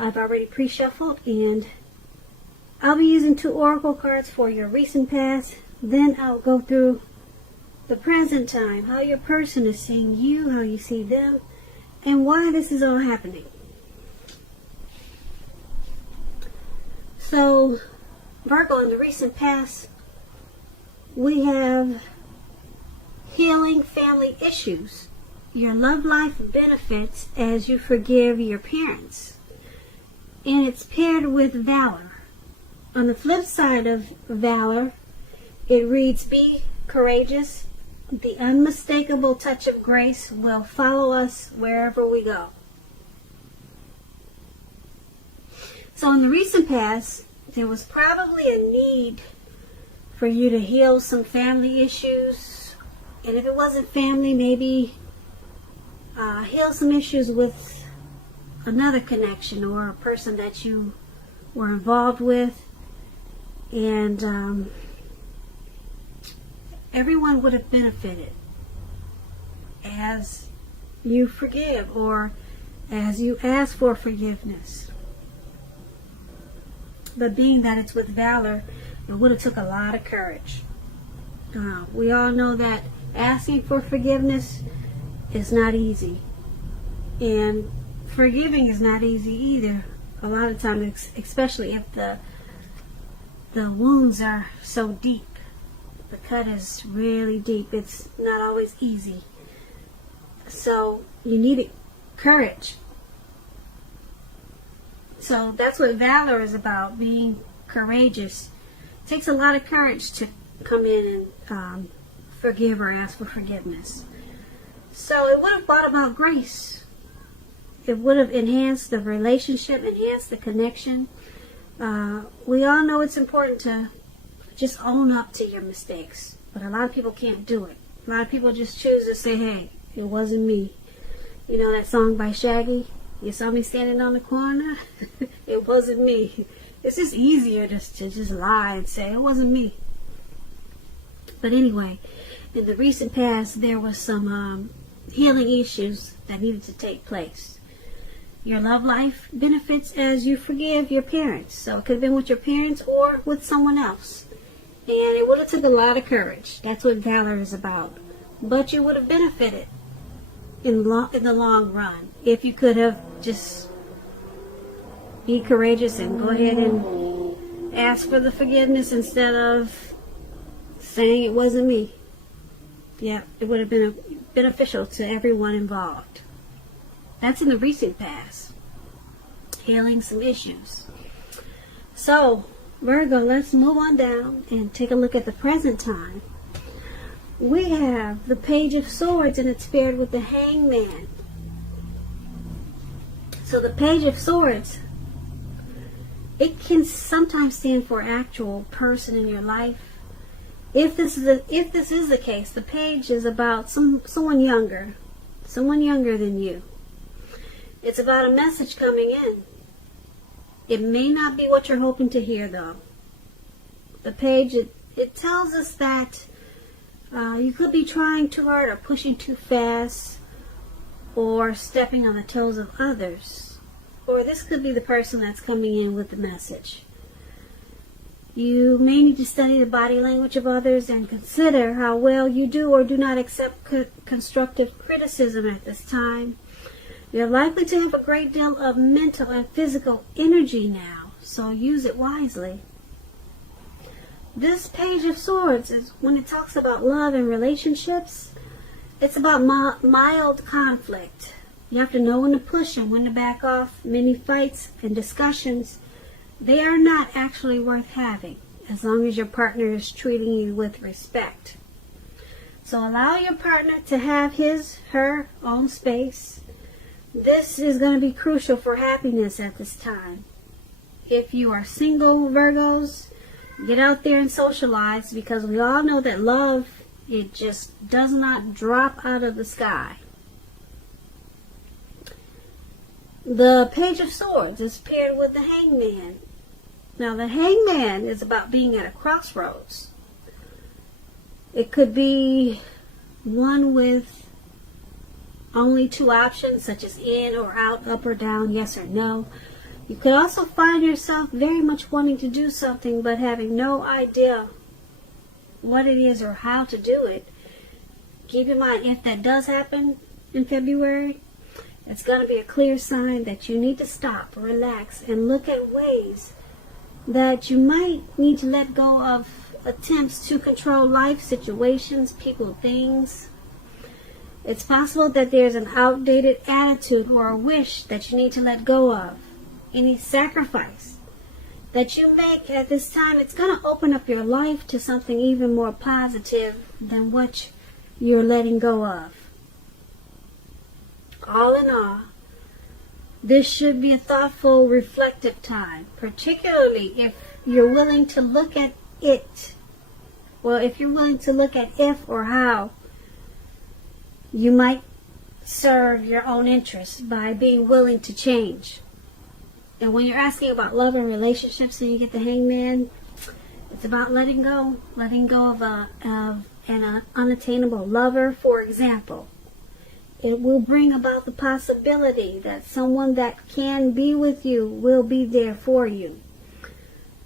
I've already pre-shuffled, and I'll be using 2 oracle cards for your recent past. Then I'll go through the present time, how your person is seeing you, how you see them, and why this is all happening. So, Virgo, in the recent past, we have healing family issues. Your love life benefits as you forgive your parents. And it's paired with valor. On the flip side of valor, it reads, be courageous. The unmistakable touch of grace will follow us wherever we go. So in the recent past, there was probably a need for you to heal some family issues. And if it wasn't family, maybe heal some issues with another connection or a person that you were involved with. And everyone would have benefited as you forgive or as you ask for forgiveness. But being that it's with valor, it would have took a lot of courage. We all know that asking for forgiveness is not easy. And forgiving is not easy either. A lot of times, especially if the wounds are so deep. The cut is really deep. It's not always easy. So you need courage. So that's what valor is about, being courageous. It takes a lot of courage to come in and forgive or ask for forgiveness. So it would have brought about grace. It would have enhanced the relationship, enhanced the connection. We all know it's important to just own up to your mistakes. But a lot of people can't do it. A lot of people just choose to say, hey, it wasn't me. You know that song by Shaggy? You saw me standing on the corner? It wasn't me. It's just easier to just lie and say, it wasn't me. But anyway, in the recent past, there was some healing issues that needed to take place. Your love life benefits as you forgive your parents. So it could have been with your parents or with someone else. And it would have took a lot of courage. That's what valor is about. But you would have benefited in the long run if you could have just be courageous and go ahead and ask for the forgiveness instead of saying it wasn't me. Yeah, it would have been beneficial to everyone involved. That's in the recent past. Healing some issues. So, Virgo, let's move on down and take a look at the present time. We have the Page of Swords, and it's paired with the Hangman. So the Page of Swords, it can sometimes stand for actual person in your life. If this is the case, the page is about someone younger than you. It's about a message coming in. It may not be what you're hoping to hear, though. The page, it tells us that you could be trying too hard or pushing too fast or stepping on the toes of others. Or this could be the person that's coming in with the message. You may need to study the body language of others and consider how well you do or do not accept constructive criticism at this time. You're likely to have a great deal of mental and physical energy now, so use it wisely. This Page of Swords is when it talks about love and relationships. It's about mild conflict. You have to know when to push and when to back off. Many fights and discussions, they are not actually worth having as long as your partner is treating you with respect. So allow your partner to have her own space. This is going to be crucial for happiness at this time. If you are single, Virgos, get out there and socialize, because we all know that love, it just does not drop out of the sky. The Page of Swords is paired with the Hangman. Now the Hangman is about being at a crossroads. It could be one with only two options, such as in or out, up or down, yes or no. You could also find yourself very much wanting to do something but having no idea what it is or how to do it. Keep in mind, if that does happen in February, it's going to be a clear sign that you need to stop, relax, and look at ways that you might need to let go of attempts to control life, situations, people, things. It's possible that there's an outdated attitude or a wish that you need to let go of. Any sacrifice that you make at this time, it's going to open up your life to something even more positive than what you're letting go of. All in all, this should be a thoughtful, reflective time, particularly if you're willing to look at it. Well, if you're willing to look at if or how you might serve your own interests by being willing to change. And when you're asking about love and relationships and you get the Hangman, it's about letting go of an unattainable lover, for example. It will bring about the possibility that someone that can be with you will be there for you.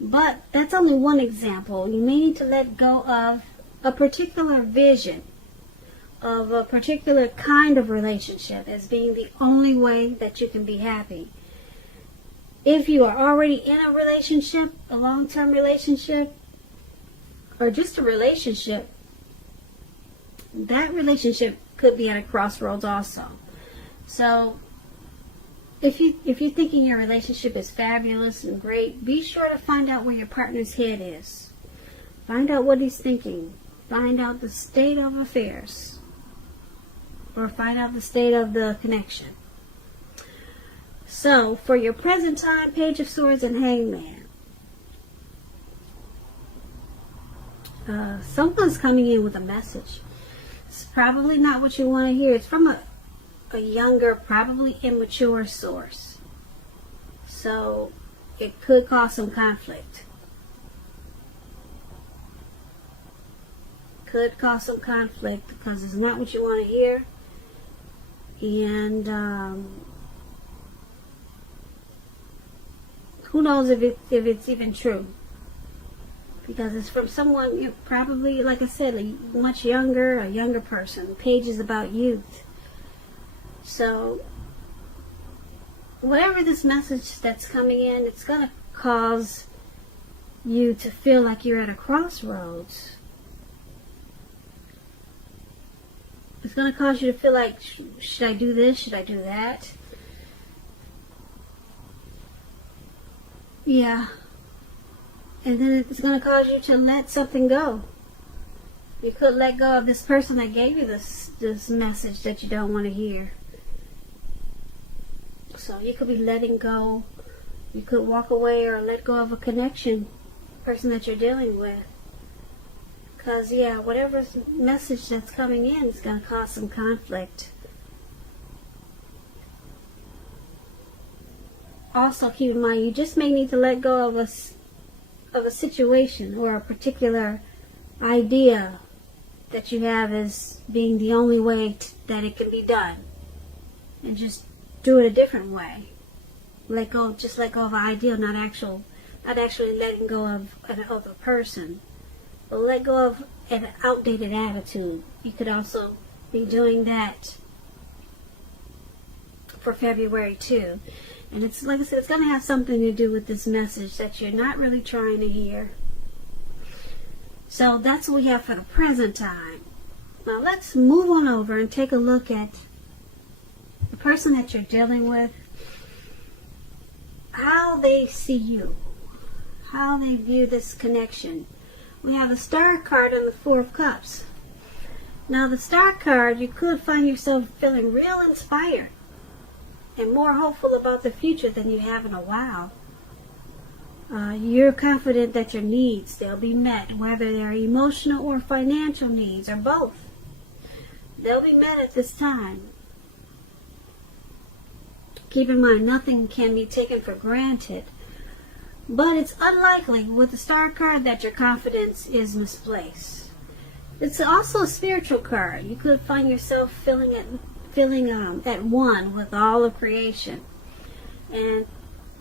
But that's only one example. You may need to let go of a particular vision of a particular kind of relationship as being the only way that you can be happy. If you are already in a relationship, a long-term relationship, or just a relationship, that relationship could be at a crossroads also. So if you're thinking your relationship is fabulous and great, be sure to find out where your partner's head is. Find out what he's thinking. Find out the state of affairs. Or find out the state of the connection. So, for your present time, Page of Swords and Hangman. Someone's coming in with a message. It's probably not what you want to hear. It's from a younger, probably immature source. So, it could cause some conflict. Could cause some conflict because it's not what you want to hear. And who knows if it's even true? Because it's from someone, you probably, like I said, a younger person. The page is about youth. So, whatever this message that's coming in, it's going to cause you to feel like you're at a crossroads. It's going to cause you to feel like, should I do this? Should I do that? Yeah. And then it's going to cause you to let something go. You could let go of this person that gave you this message that you don't want to hear. So you could be letting go. You could walk away or let go of a connection, person that you're dealing with. Because, yeah, whatever message that's coming in is going to cause some conflict. Also, keep in mind, you just may need to let go of a situation or a particular idea that you have as being the only way that it can be done. And just do it a different way. Just let go of an idea, not actually letting go of a person. But let go of an outdated attitude. You could also be doing that for February too. And it's, like I said, it's going to have something to do with this message that you're not really trying to hear. So that's what we have for the present time. Now let's move on over and take a look at the person that you're dealing with, how they see you, how they view this connection. We have a Star card and the Four of Cups. Now the Star card, you could find yourself feeling real inspired and more hopeful about the future than you have in a while. You're confident that your needs, they'll be met, whether they're emotional or financial needs or both. They'll be met at this time. Keep in mind, nothing can be taken for granted. But it's unlikely with the Star card that your confidence is misplaced. It's also a spiritual card. You could find yourself feeling at one with all of creation. And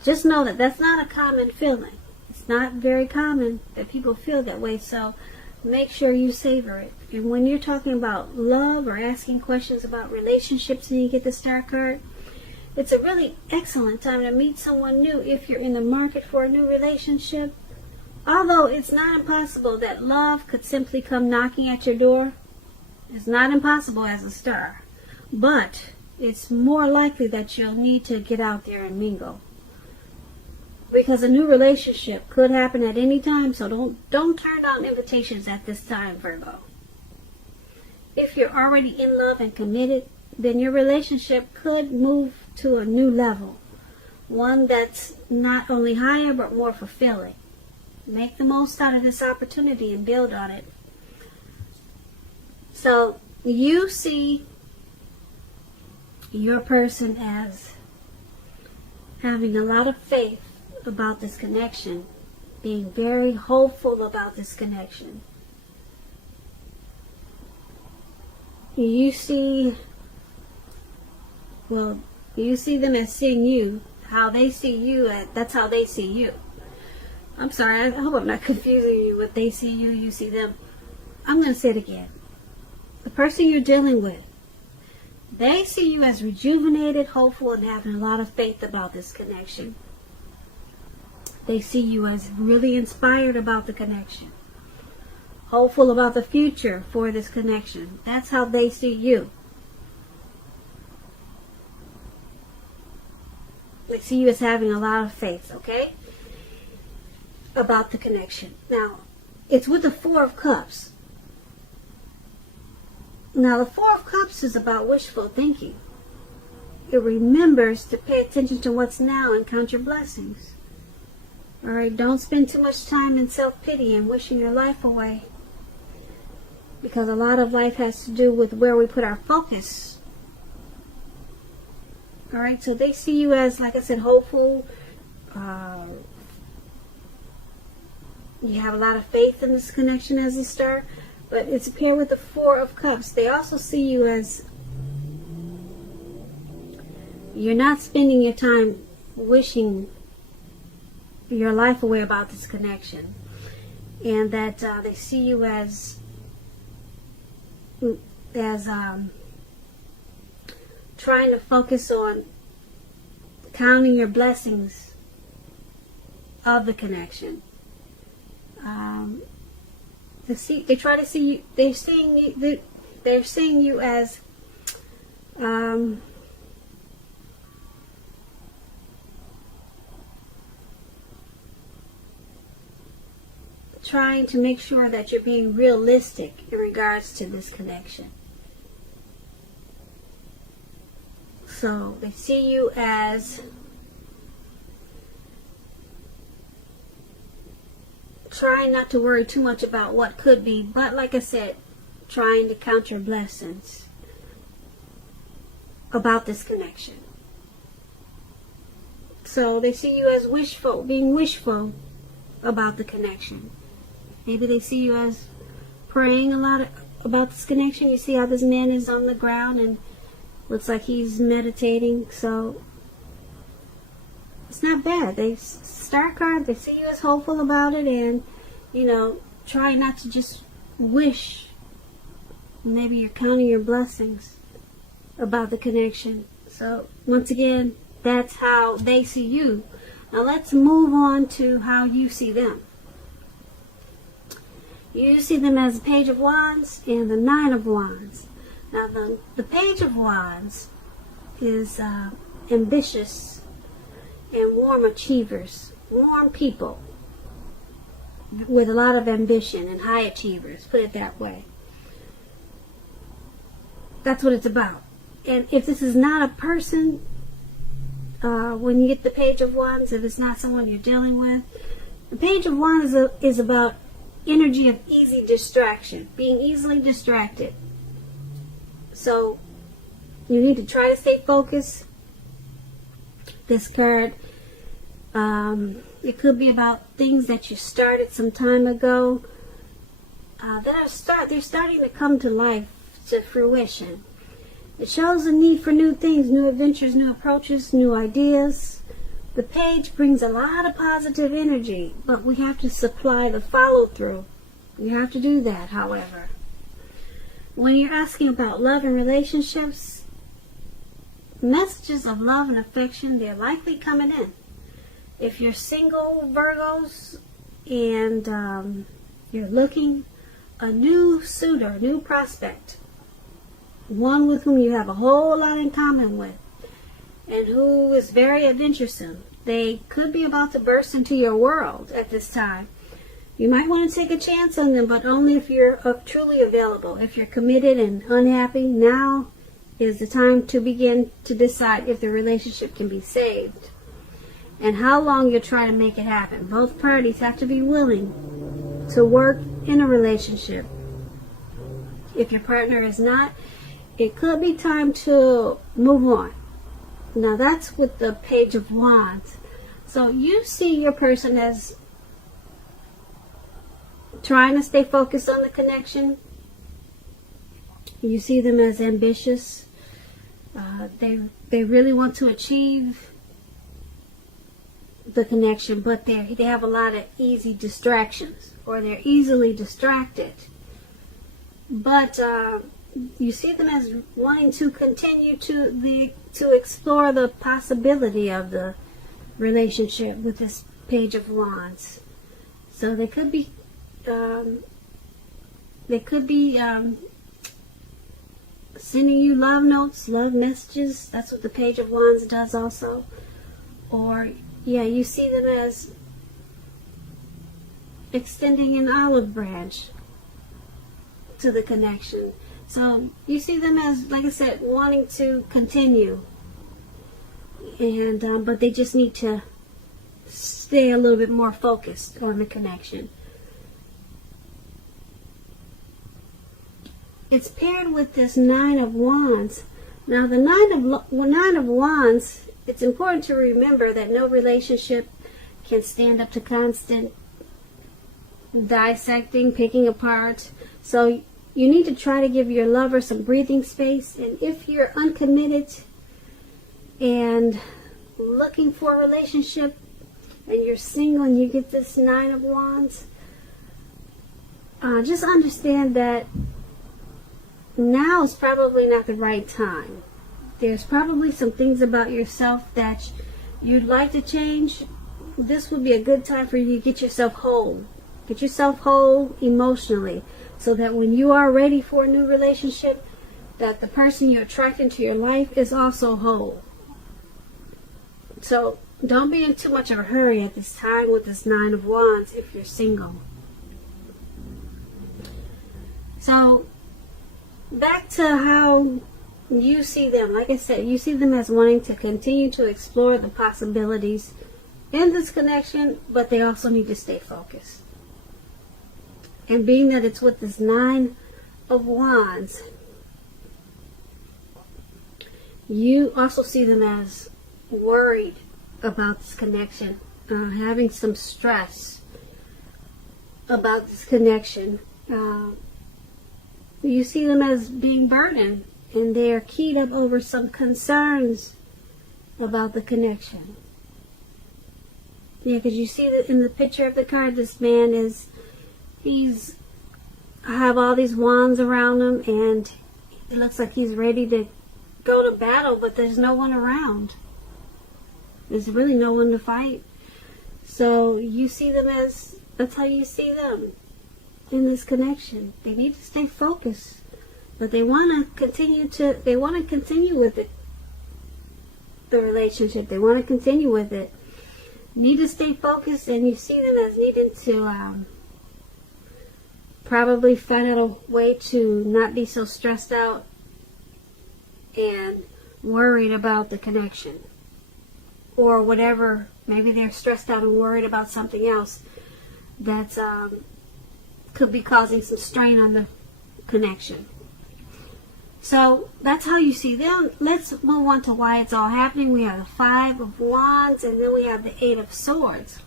just know that that's not a common feeling. It's not very common that people feel that way, so make sure you savor it. And when you're talking about love or asking questions about relationships and you get the Star card, it's a really excellent time to meet someone new if you're in the market for a new relationship. Although it's not impossible that love could simply come knocking at your door. It's not impossible as a Star. But it's more likely that you'll need to get out there and mingle. Because a new relationship could happen at any time, so don't turn down invitations at this time, Virgo. If you're already in love and committed, then your relationship could move to a new level. One that's not only higher, but more fulfilling. Make the most out of this opportunity and build on it. So, you see your person as having a lot of faith about this connection, being very hopeful about this connection. You see them as seeing you, how they see you, that's how they see you. I'm sorry, I hope I'm not confusing you with they see you, you see them. I'm going to say it again. The person you're dealing with, they see you as rejuvenated, hopeful, and having a lot of faith about this connection. They see you as really inspired about the connection. Hopeful about the future for this connection. That's how they see you. They see you as having a lot of faith, okay? About the connection. Now, it's with the Four of Cups. Now, the Four of Cups is about wishful thinking. It remembers to pay attention to what's now and count your blessings. Alright, don't spend too much time in self-pity and wishing your life away. Because a lot of life has to do with where we put our focus. Alright, so they see you as, like I said, hopeful. You have a lot of faith in this connection as a Star. But it's paired with the Four of Cups. They also see you as you're not spending your time wishing your life away about this connection. And that they see you as trying to focus on counting your blessings of the connection. They try to see you. They're seeing you. They're seeing you as trying to make sure that you're being realistic in regards to this connection. So they see you as trying not to worry too much about what could be, but like I said, trying to count your blessings about this connection. So they see you as being wishful about the connection. Maybe they see you as praying a lot about this connection. You see how this man is on the ground and looks like he's meditating. So it's not bad. Star card, they see you as hopeful about it, and try not to just wish. Maybe you're counting your blessings about the connection. So once again, that's how they see you. Now let's move on to how you see them. You see them as the Page of Wands and the Nine of Wands. Now the Page of Wands is ambitious and warm achievers, warm people with a lot of ambition and high achievers, put it that way. That's what it's about. And if this is not a person, when you get the Page of Wands, if it's not someone you're dealing with, the Page of Wands is about energy of easy distraction, being easily distracted. So you need to try to stay focused. This card, it could be about things that you started some time ago they're starting to come to life, to fruition. It shows a need for new things, new adventures, new approaches, new ideas, The page brings a lot of positive energy, but we have to supply the follow-through. We have to do that, however. When you're asking about love and relationships, messages of love and affection, they're likely coming in. If you're single, Virgos, and you're looking, a new suitor, a new prospect, one with whom you have a whole lot in common with, and who is very adventuresome. They could be about to burst into your world at this time. You might want to take a chance on them, but only if you're truly available. If you're committed and unhappy, now is the time to begin to decide if the relationship can be saved and how long you're trying to make it happen. Both parties have to be willing to work in a relationship. If your partner is not, it could be time to move on. Now that's with the Page of Wands. So you see your person as trying to stay focused on the connection. You see them as ambitious. They really want to achieve the connection, but they have a lot of easy distractions, or they're easily distracted. But you see them as wanting to continue to explore the possibility of the relationship with this Page of Wands. So they could be sending you love notes, love messages. That's what the Page of Wands does also. Or you see them as extending an olive branch to the connection. So you see them as, like I said, wanting to continue, and but they just need to stay a little bit more focused on the connection. It's paired with this Nine of Wands. Now the Nine of Wands, it's important to remember that no relationship can stand up to constant dissecting, picking apart. So you need to try to give your lover some breathing space. And if you're uncommitted and looking for a relationship and you're single and you get this Nine of Wands, just understand that now is probably not the right time. There's probably some things about yourself that you'd like to change. This would be a good time for you to get yourself whole. Get yourself whole emotionally, so that when you are ready for a new relationship, that the person you're attracting to your life is also whole. So don't be in too much of a hurry at this time with this Nine of Wands if you're single. So back to how you see them. Like I said, you see them as wanting to continue to explore the possibilities in this connection, but they also need to stay focused. And being that it's with this Nine of Wands, you also see them as worried about this connection, having some stress about this connection. You see them as being burdened, and they are keyed up over some concerns about the connection. Yeah, because you see that in the picture of the card, this man he's have all these wands around him, and it looks like he's ready to go to battle, but there's no one around. There's really no one to fight. So you see them as, that's how you see them in this connection. They need to stay focused, but they want to continue with it. The relationship, they want to continue with it. Need to stay focused, and you see them as needing to probably find out a way to not be so stressed out and worried about the connection, or whatever. Maybe they're stressed out and worried about something else that's could be causing some strain on the connection. So that's how you see them. Let's move on to why it's all happening. We have the Five of Wands, and then we have the Eight of Swords.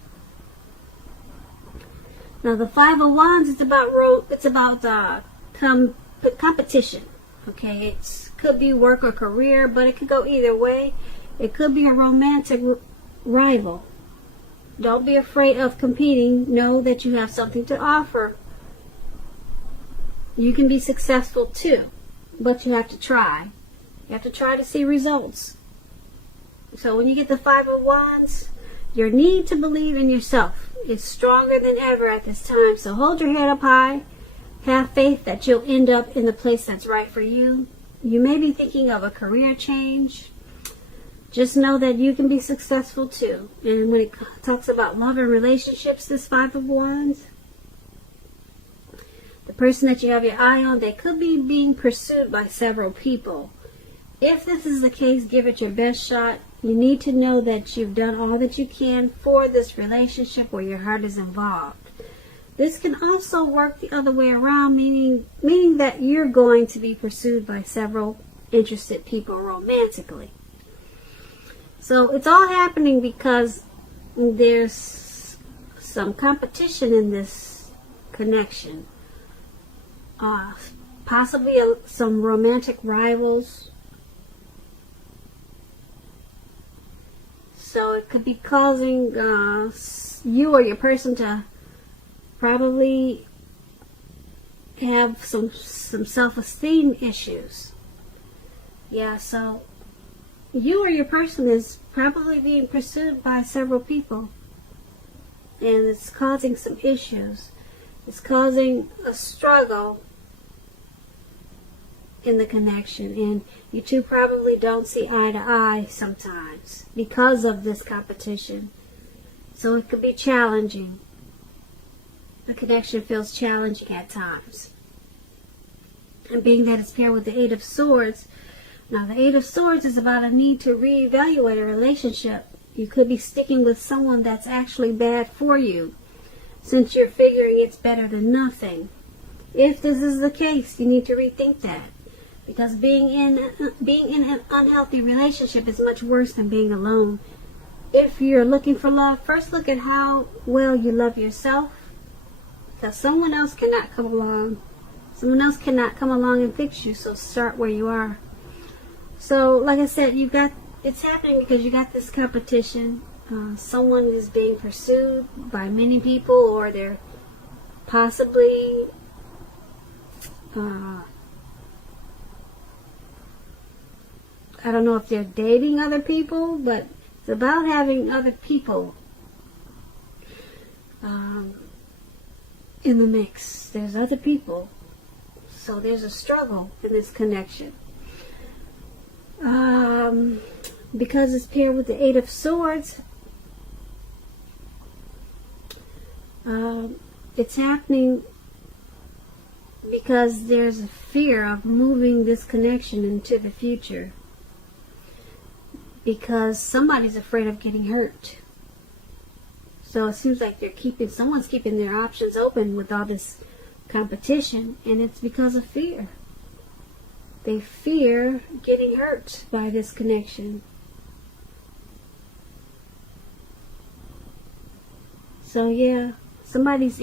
Now the Five of Wands is about competition. Okay, it could be work or career, but it could go either way. It could be a romantic rival. Don't be afraid of competing. Know that you have something to offer. You can be successful too, but you have to try. You have to try to see results. So when you get the Five of Wands, your need to believe in yourself is stronger than ever at this time. So hold your head up high. Have faith that you'll end up in the place that's right for you. You may be thinking of a career change. Just know that you can be successful too. And when it talks about love and relationships, this Five of Wands, the person that you have your eye on, they could be being pursued by several people. If this is the case, give it your best shot. You need to know that you've done all that you can for this relationship where your heart is involved. This can also work the other way around, meaning that you're going to be pursued by several interested people romantically. So it's all happening because there's some competition in this connection. Possibly some romantic rivals. So it could be causing you or your person to probably have some self-esteem issues. Yeah, so you or your person is probably being pursued by several people, and it's causing some issues. It's causing a struggle in the connection, and you two probably don't see eye to eye sometimes because of this competition. So it could be challenging. The connection feels challenging at times. And being that it's paired with the Eight of Swords, now the Eight of Swords is about a need to reevaluate a relationship. You could be sticking with someone that's actually bad for you, since you're figuring it's better than nothing. If this is the case, you need to rethink that. Because being in an unhealthy relationship is much worse than being alone. If you're looking for love, first look at how well you love yourself. Because someone else cannot come along. Someone else cannot come along and fix you. So start where you are. So, like I said, it's happening because you got this competition. Someone is being pursued by many people, or they're possibly I don't know if they're dating other people, but it's about having other people in the mix. There's other people. So there's a struggle in this connection. Because it's paired with the Eight of Swords, it's happening because there's a fear of moving this connection into the future. Because somebody's afraid of getting hurt. So it seems like someone's keeping their options open with all this competition, and it's because of fear. They fear getting hurt by this connection. So yeah, somebody's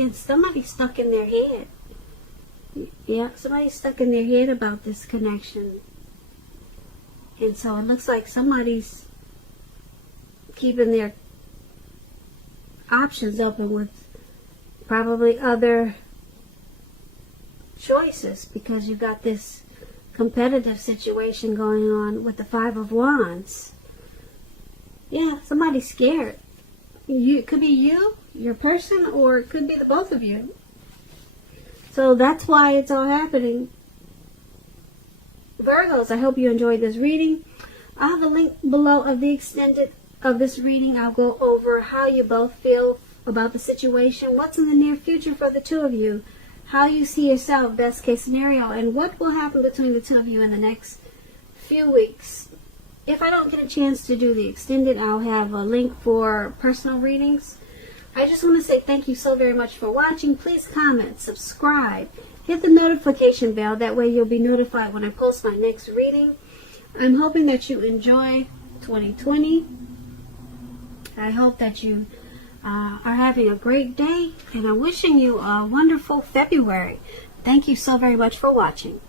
stuck in their head. Yeah, somebody's stuck in their head about this connection. And so it looks like somebody's keeping their options open with probably other choices, because you've got this competitive situation going on with the Five of Wands. Yeah, somebody's scared. It could be you, your person, or it could be the both of you. So that's why it's all happening. Virgos, I hope you enjoyed this reading. I'll have a link below of the extended of this reading. I'll go over how you both feel about the situation, what's in the near future for the two of you, how you see yourself, best case scenario, and what will happen between the two of you in the next few weeks. If I don't get a chance to do the extended, I'll have a link for personal readings. I just want to say thank you so very much for watching. Please comment, subscribe, hit the notification bell. That way you'll be notified when I post my next reading. I'm hoping that you enjoy 2020. I hope that you are having a great day, and I'm wishing you a wonderful February. Thank you so very much for watching.